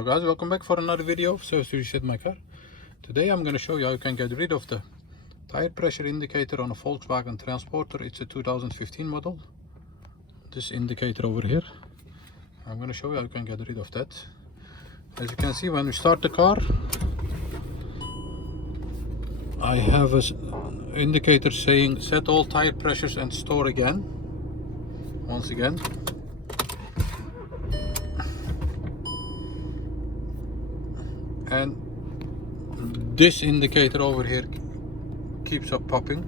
Hello guys, welcome back for another video of service reset my car. Today I'm going to show you how you can get rid of the tire pressure indicator on a Volkswagen Transporter. It's a 2015 model. This indicator over here. I'm going to show you how you can get rid of that. As you can see, when we start the car, I have an indicator saying set all tire pressures and store again. Once again. And this indicator over here keeps up popping,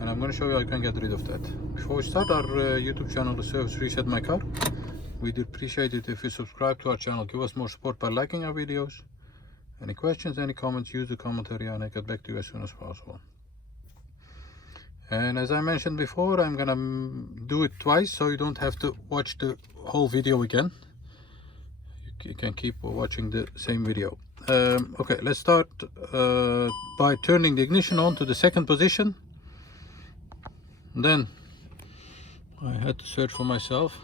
and I'm going to show you how you can get rid of that. Before we start our YouTube channel, the service reset my car, we'd appreciate it if you subscribe to our channel. Give us more support by liking our videos. Any questions, any comments, use the comment area and I'll get back to you as soon as possible. And as I mentioned before, I'm gonna do it twice so you don't have to watch the whole video again. You can keep watching the same video. Okay, let's start by turning the ignition on to the second position. Then I had to search for myself.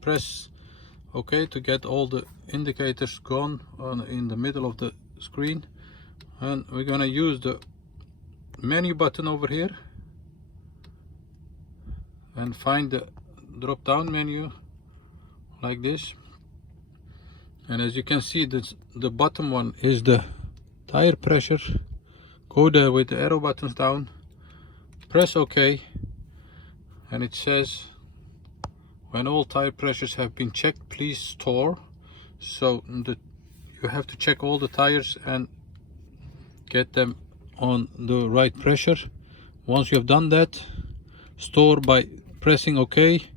Press OK to get all the indicators gone in the middle of the screen. And we're gonna use the menu button over here and find the drop down menu like this. And as you can see, the bottom one is the tire pressure. Go there with the arrow buttons down, press OK, and it says when all tire pressures have been checked, please store. So you have to check all the tires and get them on the right pressure. Once you have done that, store by pressing OK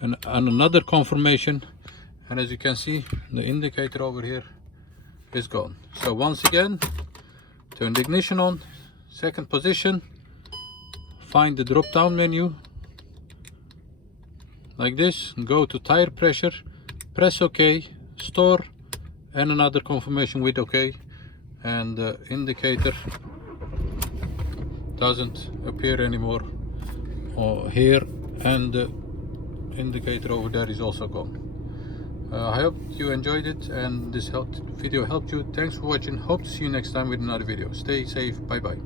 and another confirmation. And as you can see, the indicator over here is gone. So once again, turn the ignition on, second position, find the drop down menu like this, go to tire pressure, press OK, store, and another confirmation with OK, and the indicator doesn't appear anymore here, and the indicator over there is also gone. I hope you enjoyed it and this video helped you. Thanks for watching. Hope to see you next time with another video. Stay safe. Bye bye.